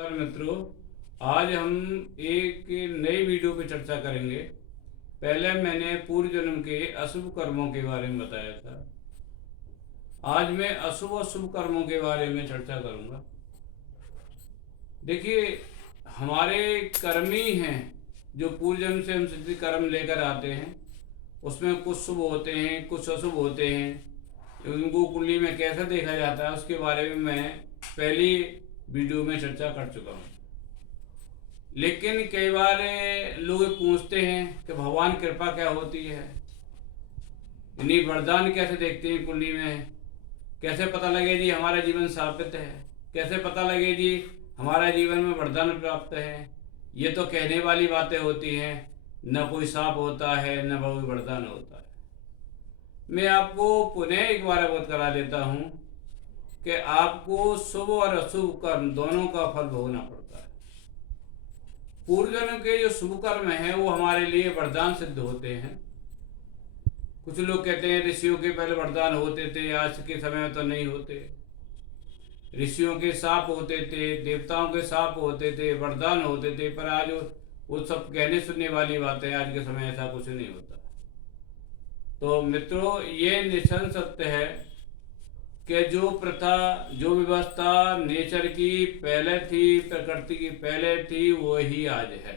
नमस्कार मित्रों, आज हम एक नई वीडियो पे चर्चा करेंगे। पहले मैंने पूर्व जन्म के अशुभ कर्मों के बारे में बताया था। आज मैं अशुभ और शुभ कर्मों के बारे में चर्चा करूंगा। देखिए, हमारे कर्म ही हैं जो पूर्व जन्म से हम सिद्ध कर्म लेकर आते हैं। उसमें कुछ शुभ होते हैं, कुछ अशुभ होते हैं। उनको कुंडली में कैसे देखा जाता है उसके बारे में मैं पहली वीडियो में चर्चा कर चुका हूँ। लेकिन कई बार लोग पूछते हैं कि भगवान कृपा क्या होती है, यानी वरदान कैसे देखते हैं कुंडली में, कैसे पता लगे जी हमारा जीवन साबित है, कैसे पता लगे जी हमारा जीवन में वरदान प्राप्त है। ये तो कहने वाली बातें होती हैं, न कोई साप होता है न कोई वरदान होता है। मैं आपको पुनः एक बार अवगत करा देता हूँ कि आपको शुभ और अशुभ कर्म दोनों का फल भोगना पड़ता है। पूर्व जन्म के जो शुभ कर्म हैं वो हमारे लिए वरदान सिद्ध होते हैं। कुछ लोग कहते हैं ऋषियों के पहले वरदान होते थे, आज के समय में तो नहीं होते। ऋषियों के शाप होते थे, देवताओं के शाप होते थे, वरदान होते थे, पर आज वो सब कहने सुनने वाली बातें। आज के समय ऐसा कुछ नहीं होता। तो मित्रों, ये निसंदेह सत्य है कि जो प्रथा, जो व्यवस्था नेचर की पहले थी, प्रकृति की पहले थी, वो ही आज है।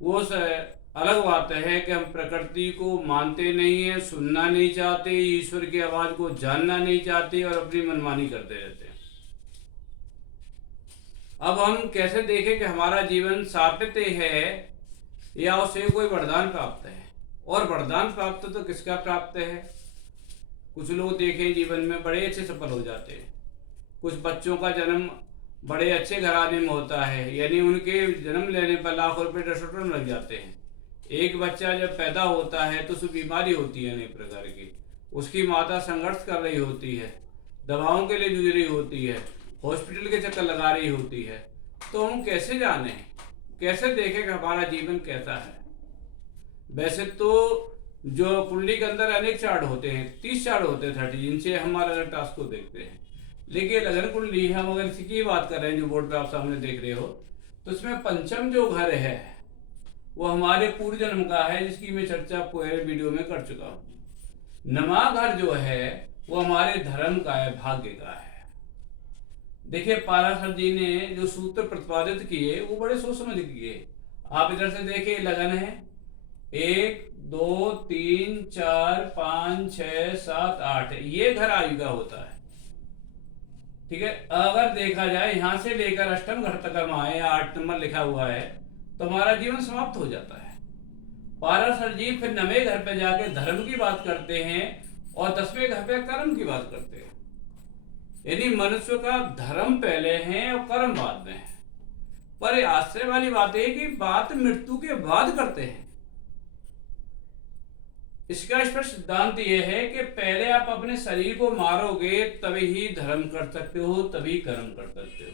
वो अलग बात है कि हम प्रकृति को मानते नहीं है, सुनना नहीं चाहते, ईश्वर की आवाज को जानना नहीं चाहते और अपनी मनमानी करते रहते हैं। अब हम कैसे देखें कि हमारा जीवन साबित है या उसे कोई वरदान प्राप्त है। और वरदान प्राप्त तो किसका प्राप्त है? कुछ लोग देखें जीवन में बड़े अच्छे सफल हो जाते हैं। कुछ बच्चों का जन्म बड़े अच्छे घराने में होता है, यानी उनके जन्म लेने पर लाखों रुपए डॉक्टर लग जाते हैं। एक बच्चा जब पैदा होता है तो उसको बीमारी होती है अनेक प्रकार की। उसकी माता संघर्ष कर रही होती है, दवाओं के लिए जूझ रही होती है, हॉस्पिटल के चक्कर लगा रही होती है। तो हम कैसे जाने, कैसे देखें कि हमारा जीवन कैसा है? वैसे तो जो कुंडली के अंदर अनेक चार्ट होते हैं, 30 चार्ट होते हैं 30, जिनसे हमारा टास्क को देखते हैं। लेकिन लगन कुंडली, हम अगर इसी की बात कर रहे हैं जो बोर्ड पे आप सामने देख रहे हो, तो इसमें पंचम जो घर है वो हमारे पूर्व जन्म का है, जिसकी मैं चर्चा पूरे वीडियो में कर चुका हूँ। नमा घर जो है वो हमारे धर्म का है, भाग्य का है। देखिए, पाराशर जी ने जो सूत्र प्रतिपादित किए वो बड़े सोच समझ किए। आप इधर से देखिए, लगन है 1 2 3 4 5 6 7 8, ये घर आयु का होता है। ठीक है, अगर देखा जाए यहां से लेकर अष्टम घर तक हम आए, 8 नंबर लिखा हुआ है, तो हमारा जीवन समाप्त हो जाता है। पाराशर जी फिर 9वें घर पे जाके धर्म की बात करते हैं और 10वें घर पे कर्म की बात करते हैं। यानी मनुष्य का धर्म पहले है और कर्म बाद में है। पर आश्चर्य वाली बात है कि बात मृत्यु के बाद करते हैं। इसका स्पष्ट सिद्धांत यह है कि पहले आप अपने शरीर को मारोगे तभी ही धर्म कर सकते हो, तभी कर्म कर सकते हो।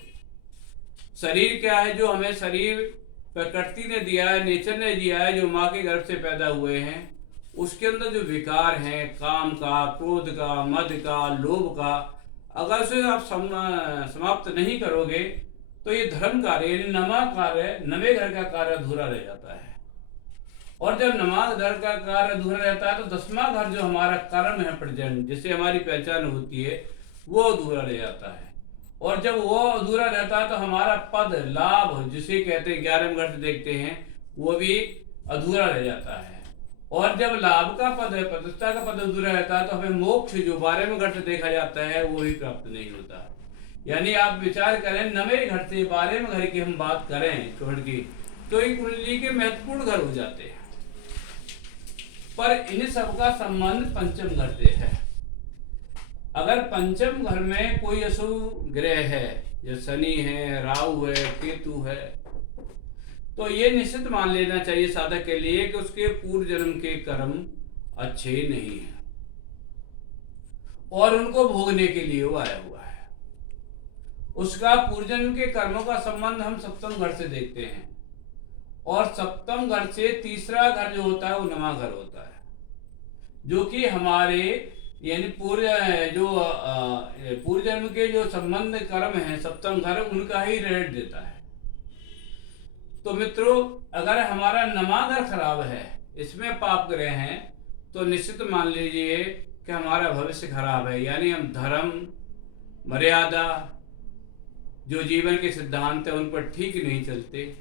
शरीर क्या है? जो हमें शरीर प्रकृति ने दिया है, नेचर ने दिया है, जो माँ के गर्भ से पैदा हुए हैं, उसके अंदर जो विकार हैं, काम का, क्रोध का, मद का, लोभ का, अगर उसे आप समाप्त नहीं करोगे तो ये धर्म कार्य यानी नमा कार्य, 9वें घर का कार्य अधूरा रह जाता है। और जब नमा घर का कार्य अधूरा रहता है तो 10वां घर जो हमारा कर्म है, प्रेजेंट, जिससे हमारी पहचान होती है, वो अधूरा रह जाता है। और जब वो अधूरा रहता है तो हमारा पद, लाभ, जिसे कहते हैं 11वें घर से देखते हैं, वो भी अधूरा रह जाता है। और जब लाभ का पद है, प्रतिष्ठा का पद अधूरा रहता है, तो हमें मोक्ष जो 12वें घर से देखा जाता है वो भी प्राप्त नहीं होता। यानी आप विचार करें, 9वें घर से 12वें घर की हम बात करें छोड़ की, तो ये कुंडली के महत्वपूर्ण घर हो जाते हैं। पर इन सबका संबंध पंचम घर से है। अगर पंचम घर में कोई अशुभ ग्रह है, जैसे शनि है, राहु है, केतु है, तो ये निश्चित मान लेना चाहिए साधक के लिए कि उसके पूर्व जन्म के कर्म अच्छे नहीं हैं और उनको भोगने के लिए वो आया हुआ है। उसका पूर्व जन्म के कर्मों का संबंध हम सप्तम घर से देखते हैं, और सप्तम घर से तीसरा घर जो होता है वो नमा घर होता है, जो कि हमारे यानी पूर्व जन्म के जो संबंध कर्म है, सप्तम घर, उनका ही रिजल्ट देता है। तो मित्रों, अगर हमारा नमागर खराब है, इसमें पाप ग्रह हैं, तो निश्चित मान लीजिए कि हमारा भविष्य खराब है। यानी हम धर्म, मर्यादा, जो जीवन के सिद्धांत है, उन पर ठीक नहीं चलते,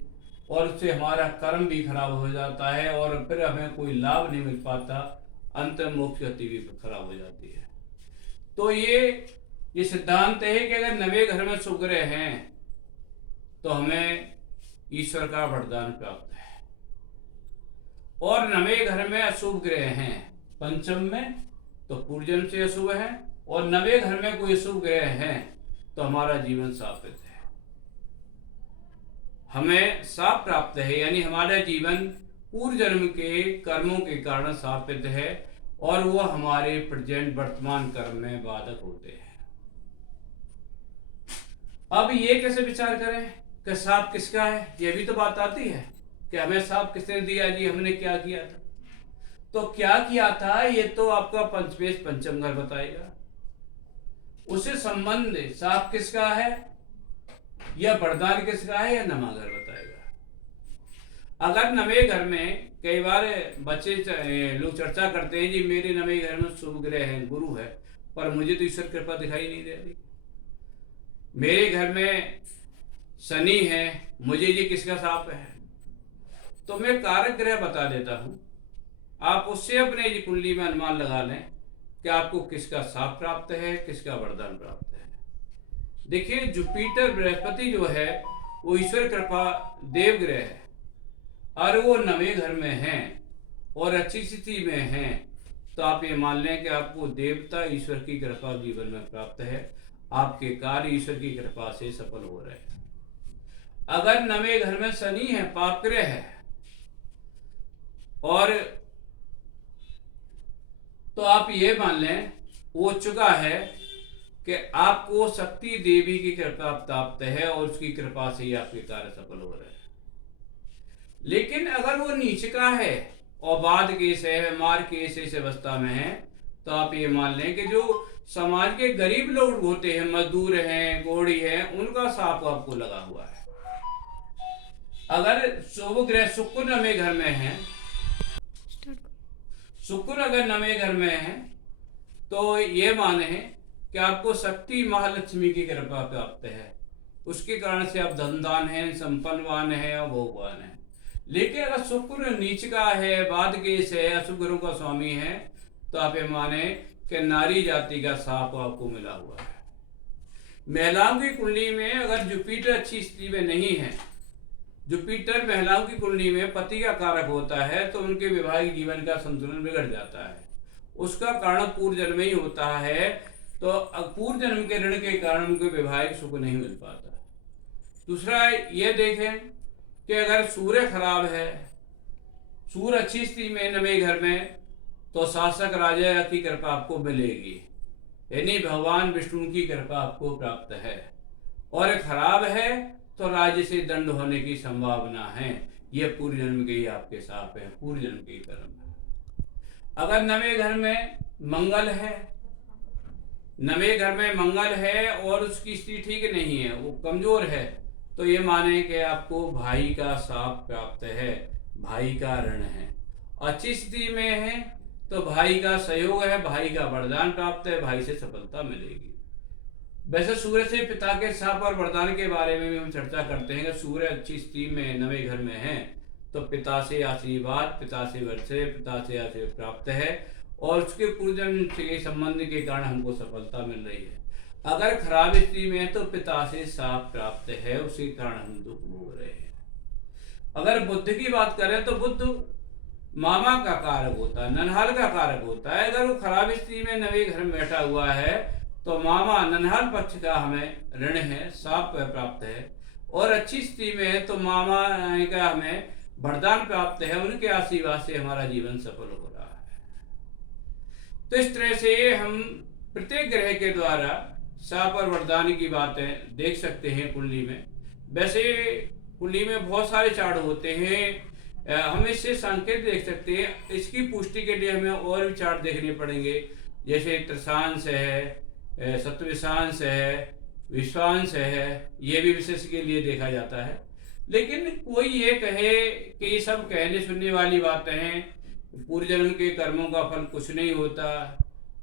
और उससे हमारा कर्म भी खराब हो जाता है, और फिर हमें कोई लाभ नहीं मिल पाता, अंत मोक्ष गति भी खराब हो जाती है। तो ये सिद्धांत है कि अगर नवे घर में शुभ ग्रह हैं तो हमें ईश्वर का वरदान प्राप्त है, और नवे घर में अशुभ ग्रह हैं पंचम में, तो पूर्वजन्म से अशुभ है, और नवे घर में कोई शुभ ग्रह हैं तो हमारा जीवन शापित है, हमें शाप प्राप्त है। यानी हमारा जीवन पूर्व जन्म के कर्मों के कारण शापित है, और वो हमारे प्रेजेंट वर्तमान कर्म में बाधक होते हैं। अब ये कैसे विचार करें कि शाप किसका है? ये भी तो बात आती है कि हमें शाप किसने दिया जी, हमने क्या किया था। तो क्या किया था ये तो आपका पंचमेश पंचम घर बताएगा। उससे संबंध शाप किसका है या वरदान किसका है या नमागर बताएगा। अगर नवे घर में कई बार बच्चे लोग चर्चा करते हैं जी मेरे नवे घर में शुभ ग्रह है, गुरु है, पर मुझे तो ईश्वर कृपा दिखाई नहीं दे रही। मेरे घर में शनि है, मुझे ये किसका शाप है? तो मैं कारक ग्रह बता देता हूं, आप उससे अपने जी कुंडली में अनुमान लगा लें कि आपको किसका शाप प्राप्त है, किसका वरदान प्राप्त है। देखिए, जुपिटर बृहस्पति जो है वो ईश्वर कृपा देव ग्रह है, और वो नवे घर में हैं और अच्छी स्थिति में हैं, तो आप ये मान लें कि आपको देवता ईश्वर की कृपा जीवन में प्राप्त है, आपके कार्य ईश्वर की कृपा से सफल हो रहे हैं। अगर नवे घर में शनि है, पाप ग्रह है, और तो आप ये मान लें वो चुका है कि आपको शक्ति देवी की कृपा प्राप्त है, और उसकी कृपा से ही आपके कार्य सफल हो रहे हैं। लेकिन अगर वो नीच का है और बाद केस है, मार केस इस अवस्था में है, तो आप ये मान लें कि जो समाज के गरीब लोग होते हैं, मजदूर हैं, गोड़ी हैं, उनका शाप आपको लगा हुआ है। अगर शुभ ग्रह शुक्र नवे घर में है, शुक्र अगर नवे घर में है, तो ये माने कि आपको शक्ति महालक्ष्मी की कृपा प्राप्त है, उसके कारण से आप धनदान हैं, संपन्नवान हैं और भोगवान हैं। लेकिन अगर शुक्र नीच का है, बाद केस है, अशुभ ग्रहों का स्वामी है, तो आप ये माने कि नारी जाति का शाप आपको मिला हुआ है। महिलाओं की कुंडली में अगर जुपिटर अच्छी स्थिति में नहीं है, जुपिटर महिलाओं की कुंडली में पति का कारक होता है, तो उनके वैवाहिक जीवन का संतुलन बिगड़ जाता है। उसका कारण पूर्व जन्म ही होता है, तो पूर्व जन्म के ऋण के कारण उनको वैवाहिक सुख नहीं मिल पाता। दूसरा ये देखें कि अगर सूर्य खराब है, सूर्य अच्छी स्थिति में नवे घर में, तो शासक राजा की कृपा आपको मिलेगी, यानी भगवान विष्णु की कृपा आपको प्राप्त है। और खराब है तो राज्य से दंड होने की संभावना है। ये पूर्व जन्म के ही आपके साथ है, पूर्व जन्म के कर्म है। अगर नवे घर में मंगल है, नवे घर में मंगल है और उसकी स्थिति ठीक नहीं है, वो कमजोर है, तो ये माने कि आपको भाई का शाप प्राप्त है, भाई का ऋण है। अच्छी स्थिति में है तो भाई का सहयोग है, भाई का वरदान प्राप्त है, भाई से सफलता मिलेगी। वैसे सूर्य से पिता के शाप और वरदान के बारे में भी हम चर्चा करते हैं कि सूर्य अच्छी स्थिति में नवे घर में है तो पिता से आशीर्वाद, पिता से वर्षे, पिता से आशीर्वाद प्राप्त है, और उसके पूर्वजन्म के संबंध के कारण हमको सफलता मिल रही है। अगर खराब स्थिति में है तो पिता से शाप प्राप्त है, उसी कारण हम दुख भोग रहे हैं। अगर बुद्ध की बात करें तो बुद्ध मामा का कारक होता है, ननहाल का कारक होता है। अगर वो खराब स्थिति में नवे घर में बैठा हुआ है तो मामा ननहाल पक्ष का हमें ऋण है, शाप प्राप्त है, और अच्छी स्थिति में है तो मामा का हमें वरदान प्राप्त है, उनके आशीर्वाद से हमारा जीवन सफल हो रहा है। तो इस तरह से हम प्रत्येक ग्रह के द्वारा शाप और वरदान की बातें देख सकते हैं कुंडली में। वैसे कुंडली में बहुत सारे चार्ट होते हैं, हम इससे संकेत देख सकते हैं। इसकी पुष्टि के लिए हमें और भी चार्ट देखने पड़ेंगे। जैसे त्रसांश है, सत्विशांश है, विश्वांश है, ये भी विशेष के लिए देखा जाता है। लेकिन कोई ये कहे कि ये सब कहने सुनने वाली बातें हैं, पूर्व जन्म के कर्मों का फल कुछ नहीं होता,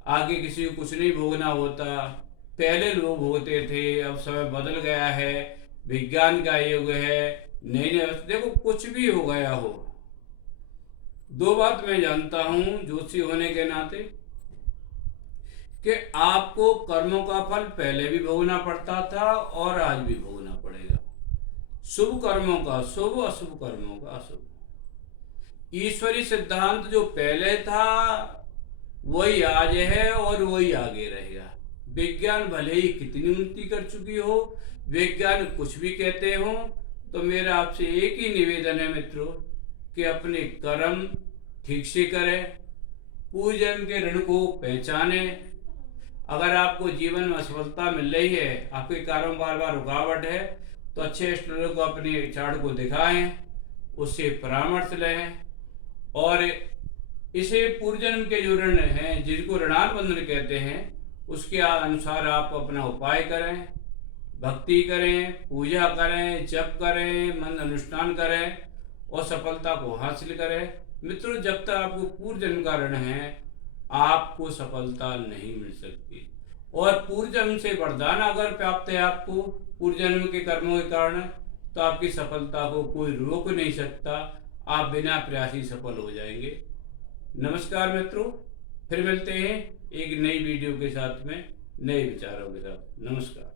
आगे किसी को कुछ नहीं भोगना होता, पहले लोग भोगते थे, अब समय बदल गया है, विज्ञान का युग है, नई नई। देखो कुछ भी हो गया हो, दो बात मैं जानता हूं ज्योतिषी होने के नाते, कि आपको कर्मों का फल पहले भी भोगना पड़ता था और आज भी भोगना पड़ेगा। शुभ कर्मों का शुभ, अशुभ कर्मों का अशुभ। ईश्वरी सिद्धांत जो पहले था वही आज है और वही आगे रहेगा। विज्ञान भले ही कितनी उन्नति कर चुकी हो, विज्ञान कुछ भी कहते हो, तो मेरा आपसे एक ही निवेदन है मित्रों कि अपने कर्म ठीक से करें, पूर्व जन्म के ऋण को पहचाने। अगर आपको जीवन में असफलता मिल रही है, आपके कार्यों में बार बार रुकावट है, तो अच्छे एस्ट्रोलॉजर को अपने चार्ट को दिखाएं, उससे परामर्श लें और इसे पूर्व जन्म के जो ऋण हैं, जिनको ऋणानुबंधन कहते हैं, उसके अनुसार आप अपना उपाय करें, भक्ति करें, पूजा करें, जप करें, मन अनुष्ठान करें और सफलता को हासिल करें। मित्रों, जब तक आपको पूर्व जन्म का ऋण है, आपको सफलता नहीं मिल सकती। और पूर्व जन्म से वरदान अगर प्राप्त है आपको पूर्व जन्म के कर्मों के कारण, तो आपकी सफलता को कोई रोक नहीं सकता, आप बिना प्रयास ही सफल हो जाएंगे। नमस्कार मित्रों, फिर मिलते हैं एक नई वीडियो के साथ में, नए विचारों के साथ। नमस्कार।